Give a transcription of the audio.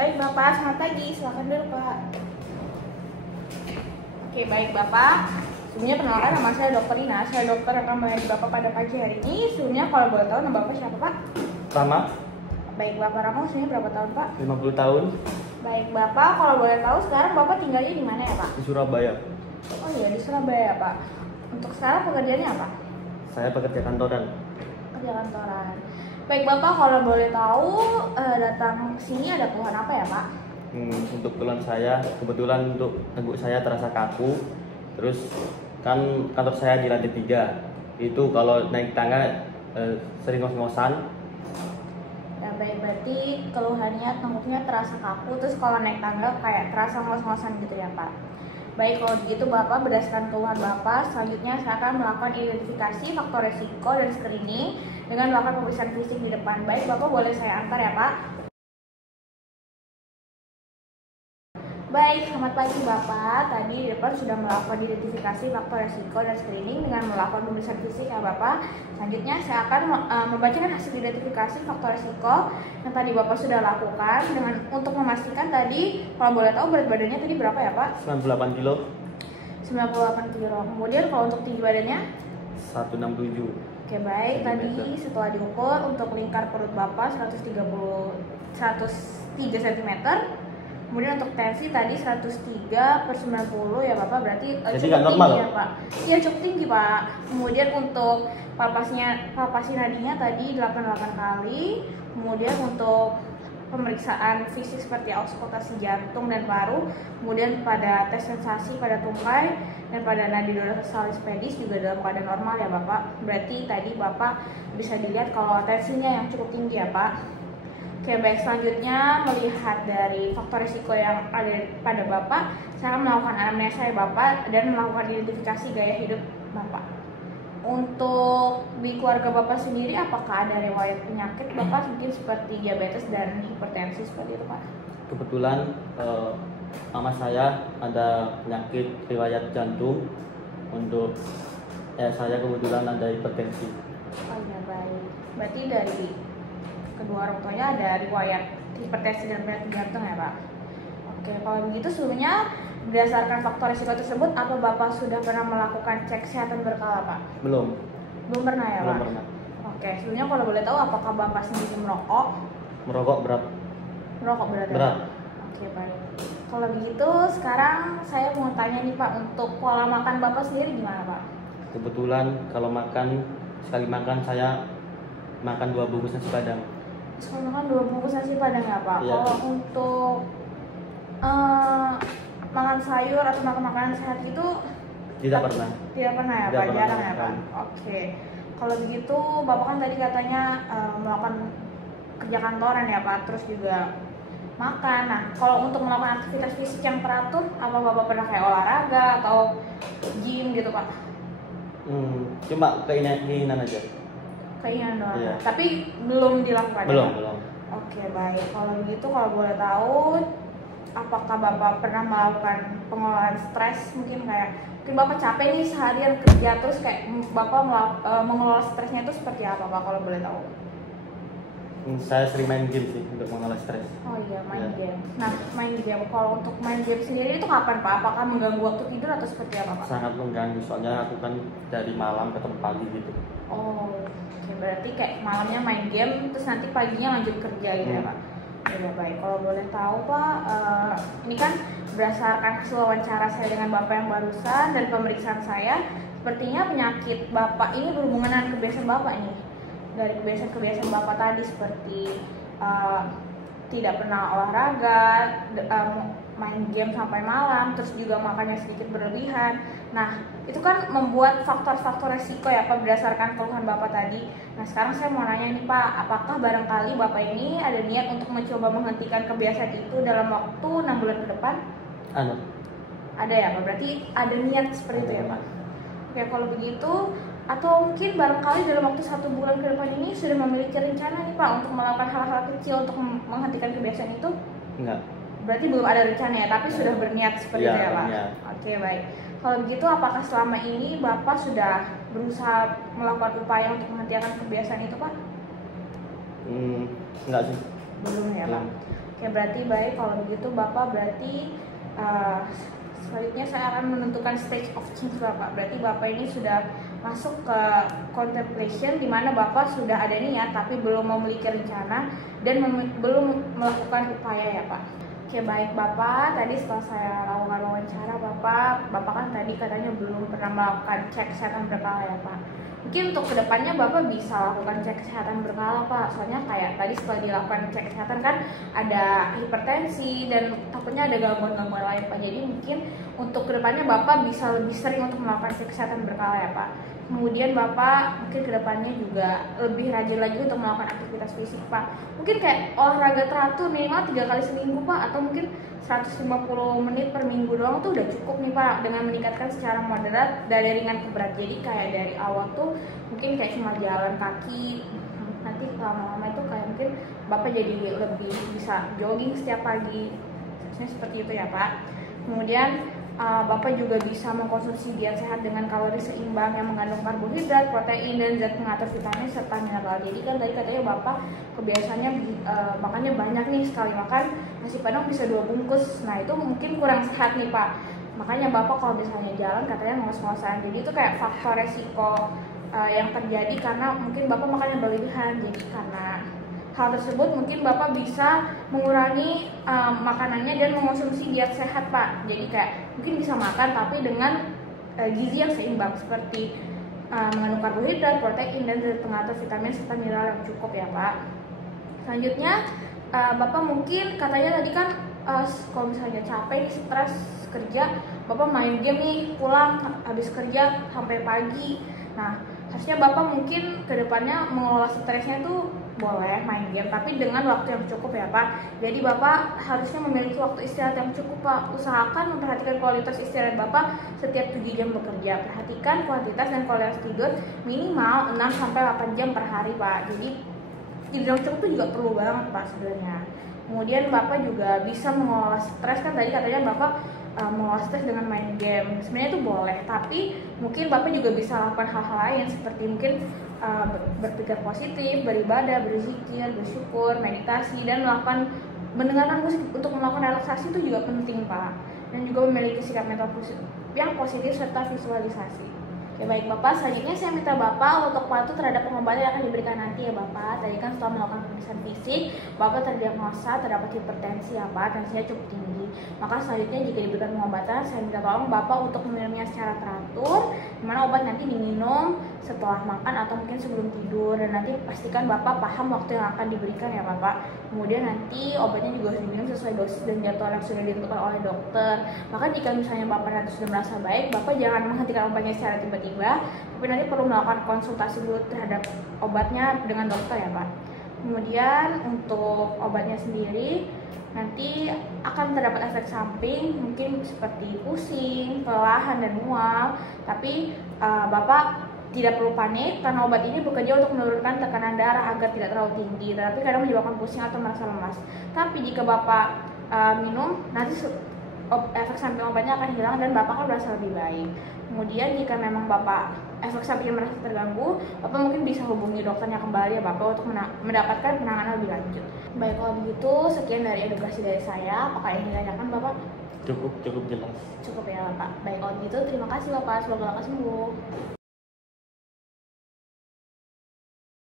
Baik Bapak, selamat pagi. Silakan dulu Pak. Oke, baik Bapak. Sebelumnya perkenalkan, nama saya Dr. Ina. Saya dokter yang akan melayani Bapak pada pagi hari ini. Sebelumnya kalau boleh tahu nama Bapak siapa Pak? Rama. Baik Bapak Rama, usianya berapa tahun Pak? 50 tahun. Baik Bapak, kalau boleh tahu sekarang Bapak tinggalnya di mana ya Pak? Di Surabaya. Oh iya, di Surabaya Pak. Untuk sekarang pekerjaannya apa? Saya pekerja kantoran. Kerja kantoran. Baik Bapak, kalau boleh tahu datang ke sini ada keluhan apa ya Pak? Untuk keluhan saya, kebetulan untuk tengkuk saya terasa kaku. Terus kan kantor saya di lantai 3. Itu kalau naik tangga sering ngos-ngosan. Ya baik, berarti keluhannya tengkuknya terasa kaku, terus kalau naik tangga kayak terasa ngos-ngosan gitu ya Pak. Baik, kalau begitu Bapak berdasarkan keluhan Bapak, selanjutnya saya akan melakukan identifikasi faktor resiko dan screening dengan melakukan pemeriksaan fisik di depan. Baik Bapak, boleh saya antar ya Pak? Baik, selamat pagi Bapak. Tadi di depan sudah melakukan identifikasi faktor resiko dan screening dengan melakukan pemeriksaan fisik ya Bapak. Selanjutnya saya akan membacakan hasil identifikasi faktor resiko yang tadi Bapak sudah lakukan dengan untuk memastikan tadi, kalau boleh tahu berat badannya tadi berapa ya Pak? 98 kilo. 98 kilo. Kemudian kalau untuk tinggi badannya? 167. Oke baik, tadi setelah diukur untuk lingkar perut Bapak 103 cm. Kemudian untuk tensi tadi 103/90 ya Bapak, berarti jadi cukup normal tinggi ya Pak. Iya cukup tinggi Pak. Kemudian untuk palpasi nadinya tadi 88 kali. Kemudian untuk pemeriksaan fisik seperti auskultasi jantung dan paru, kemudian pada tes sensasi pada tungkai dan pada nadi dorsalis pedis juga dalam keadaan normal ya Bapak. Berarti tadi Bapak bisa dilihat kalau tensinya yang cukup tinggi ya Pak. Oke baik, selanjutnya melihat dari faktor risiko yang ada pada Bapak, saya akan melakukan anamnesa ya Bapak dan melakukan identifikasi gaya hidup Bapak. Untuk di keluarga Bapak sendiri, apakah ada riwayat penyakit Bapak mungkin seperti diabetes dan hipertensi seperti itu Pak? Kebetulan mama saya ada penyakit riwayat jantung. Untuk saya kebetulan ada hipertensi. Oh iya baik, berarti dari kedua orang tuanya ada riwayat hipertensi dan penyakit jantung ya Pak? Oke, kalau begitu sebelumnya berdasarkan faktor risiko tersebut, apa Bapak sudah pernah melakukan cek kesehatan berkala Pak? Belum. Belum pernah ya Belum Pak? pernah. Oke, sebelumnya kalau boleh tahu apakah Bapak sendiri merokok? Merokok berat. Merokok berat ya? Berat. Oke baik. Kalau begitu sekarang saya mau tanya nih Pak, untuk pola makan Bapak sendiri gimana Pak? Kebetulan kalau sekali makan saya makan 2 bungkus nasi padang. Sekali makan 2 bungkus nasi padang ya Pak? Iya. Kalau untuk makan sayur atau makan makanan sehat itu Tidak pernah. Tidak pernah ya Tidak Pak? pernah Jarang ya Pak? Oke. Kalau begitu Bapak kan tadi katanya melakukan kerja kantoran ya Pak, terus juga makan. Nah, kalau untuk melakukan aktivitas fisik yang teratur, apa Bapak pernah kayak olahraga atau gym gitu Pak? Cuma keinginan aja. Keinginan doang. Iya. Tapi belum dilakukan. Belum, ya? belum. Oke baik. Kalau begitu kalau boleh tahu, apakah Bapak pernah melakukan pengelolaan stres? Mungkin Bapak capek nih seharian kerja, terus kayak Bapak mengelola stresnya itu seperti apa Pak kalau boleh tahu? Saya sering main game sih untuk mengelola stres. Oh iya, main Iya. game. Nah, main game. Kalau untuk main game sendiri itu kapan Pak? Apakah mengganggu waktu tidur atau seperti apa Pak? Sangat mengganggu, soalnya aku kan dari malam ketemu pagi gitu. Oh, oke. Berarti kayak malamnya main game, terus nanti paginya lanjut kerja gitu ya Pak? Ya baik. Kalau boleh tahu Pak, ini kan berdasarkan hasil wawancara saya dengan Bapak yang barusan dan pemeriksaan saya, sepertinya penyakit Bapak ini berhubungan dengan kebiasaan Bapak ini. Dari kebiasaan Bapak tadi seperti tidak pernah olahraga, main game sampai malam, terus juga makannya sedikit berlebihan. Nah, itu kan membuat faktor-faktor resiko ya Pak berdasarkan keluhan Bapak tadi. Nah, sekarang saya mau nanya nih Pak, apakah barangkali Bapak ini ada niat untuk mencoba menghentikan kebiasaan itu dalam waktu 6 bulan ke depan? Ada ya Pak, berarti ada niat seperti itu ya Pak? Oke, kalau begitu, atau mungkin barangkali dalam waktu 1 bulan ke depan ini sudah memiliki rencana nih Pak untuk melakukan hal-hal kecil untuk menghentikan kebiasaan itu? Enggak. Berarti belum ada rencana ya, tapi sudah berniat seperti itu ya Pak? Berniat. Oke baik. Kalau begitu apakah selama ini Bapak sudah berusaha melakukan upaya untuk menghentikan kebiasaan itu Pak? Enggak sih. Belum ya Pak? Belum. Oke, berarti baik kalau begitu Bapak. Berarti selanjutnya saya akan menentukan stage of change Bapak. Berarti Bapak ini sudah masuk ke contemplation, di mana Bapak sudah ada niat tapi belum memiliki rencana dan belum melakukan upaya ya Pak. Oke, baik Bapak. Tadi setelah saya lakukan wawancara Bapak kan tadi katanya belum pernah melakukan cek kesehatan berkala ya Pak. Mungkin untuk kedepannya Bapak bisa lakukan cek kesehatan berkala Pak. Soalnya kayak tadi setelah dilakukan cek kesehatan kan ada hipertensi dan takutnya ada gangguan-gangguan lain Pak. Jadi mungkin untuk kedepannya Bapak bisa lebih sering untuk melakukan cek kesehatan berkala ya Pak. Kemudian Bapak mungkin kedepannya juga lebih rajin lagi untuk melakukan aktivitas fisik Pak. Mungkin kayak olahraga teratur minimal 3 kali seminggu Pak, atau mungkin 150 menit per minggu doang tuh udah cukup nih Pak, dengan meningkatkan secara moderat dari ringan ke berat. Jadi kayak dari awal tuh mungkin kayak cuma jalan kaki, nanti lama-lama itu kayak mungkin Bapak jadi lebih bisa jogging setiap pagi. Seperti itu ya Pak. Kemudian Bapak juga bisa mengkonsumsi diet sehat dengan kalori seimbang yang mengandung karbohidrat, protein, dan zat pengatur vitamin serta mineral. Jadi kan tadi katanya Bapak kebiasaannya makannya banyak nih, sekali makan nasi padang bisa 2 bungkus. Nah itu mungkin kurang sehat nih Pak. Makanya Bapak kalau misalnya jalan katanya ngos-ngosan. Jadi itu kayak faktor resiko yang terjadi karena mungkin Bapak makannya berlebihan. Jadi karena hal tersebut mungkin Bapak bisa mengurangi makanannya dan mengonsumsi diet sehat Pak. Jadi kayak mungkin bisa makan tapi dengan gizi yang seimbang seperti mengandung karbohidrat, protein, dan zat pengatur vitamin serta mineral yang cukup ya Pak. Selanjutnya Bapak mungkin katanya tadi kan kalau misalnya capek, stres kerja, Bapak main game nih, pulang habis kerja sampai pagi. Nah harusnya Bapak mungkin kedepannya mengelola stresnya tuh boleh main game tapi dengan waktu yang cukup ya Pak. Jadi Bapak harusnya memiliki waktu istirahat yang cukup Pak. Usahakan memperhatikan kualitas istirahat Bapak setiap 7 jam bekerja. Perhatikan kuantitas dan kualitas tidur minimal 6-8 jam per hari Pak. Jadi tidur yang cukup itu juga perlu banget Pak sebenarnya. Kemudian Bapak juga bisa mengelola stres, kan tadi katanya Bapak mengelola stres dengan main game. Sebenarnya itu boleh, tapi mungkin Bapak juga bisa lakukan hal-hal lain seperti mungkin berpikir positif, beribadah, berzikir, bersyukur, meditasi, dan mendengarkan musik untuk melakukan relaksasi itu juga penting Pak. Dan juga memiliki sikap mental yang positif serta visualisasi. Oke baik Bapak, selanjutnya saya minta Bapak untuk patuh terhadap pengobatan yang akan diberikan nanti ya Bapak. Tadi kan setelah melakukan pemeriksaan fisik, Bapak terdiagnosa terdapat hipertensi ya Pak, tensinya cukup tinggi. Maka selanjutnya jika diberikan pengobatan, saya minta tolong Bapak untuk meminumnya secara teratur, dimana obat nanti diminum setelah makan atau mungkin sebelum tidur, dan nanti pastikan Bapak paham waktu yang akan diberikan ya Bapak. Kemudian nanti obatnya juga harus diminum sesuai dosis dan jadwal yang sudah ditentukan oleh dokter. Maka jika misalnya Bapak nanti sudah merasa baik, Bapak jangan menghentikan obatnya secara tiba-tiba, tapi nanti perlu melakukan konsultasi dulu terhadap obatnya dengan dokter ya Pak. Kemudian untuk obatnya sendiri nanti akan terdapat efek samping mungkin seperti pusing, kelelahan, dan mual. Tapi Bapak tidak perlu panik karena obat ini bekerja untuk menurunkan tekanan darah agar tidak terlalu tinggi, tetapi kadang menyebabkan pusing atau merasa lemas. Tapi jika Bapak minum, nanti efek samping obatnya akan hilang dan Bapak akan merasa lebih baik. Kemudian jika memang Bapak efek sampingnya merasa terganggu, Bapak mungkin bisa hubungi dokternya kembali ya Bapak untuk mendapatkan penanganan lebih lanjut. Baik, kalau begitu sekian dari edukasi dari saya. Apakah yang ditanyakan Bapak? Cukup jelas. Cukup ya Bapak. Baik, kalau begitu terima kasih Bapak, semoga Bapak sembuh.